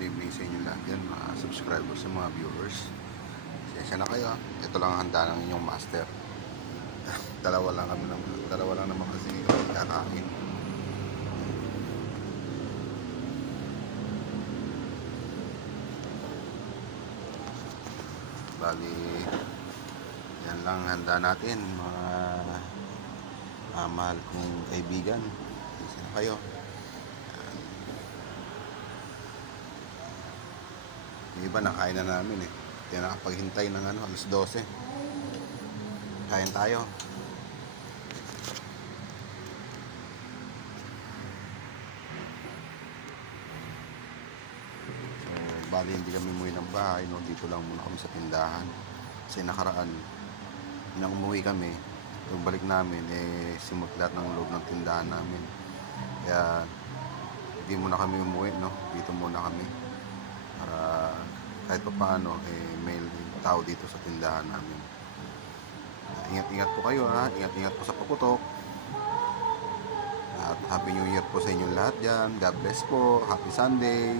good evening sa inyo lahat yan, mga subscribers sa mga viewers. Sensya na kayo, ito lang ang handa ng inyong master. Dalawa lang naman kasi kami kakain. Bali, yan lang handa natin, mga mahal kong kaibigan. Sensya na kayo. Yung iba nakain na namin eh. Kaya nakapaghintay ng alas 12. Kain tayo. So, bali hindi kami umuwi ng bahay, no? Dito lang muna kami sa tindahan. Kasi nakaraan, nang umuwi kami, pagbalik namin, simot lahat ng loob ng tindahan namin. Kaya, hindi muna kami umuwi, no? Dito muna kami. Para kahit pa paano may tao dito sa tindahan namin. Ingat-ingat po kayo, ha. Ingat-ingat po sa paputok. At Happy New Year po sa inyo lahat dyan. God bless po. Happy Sunday.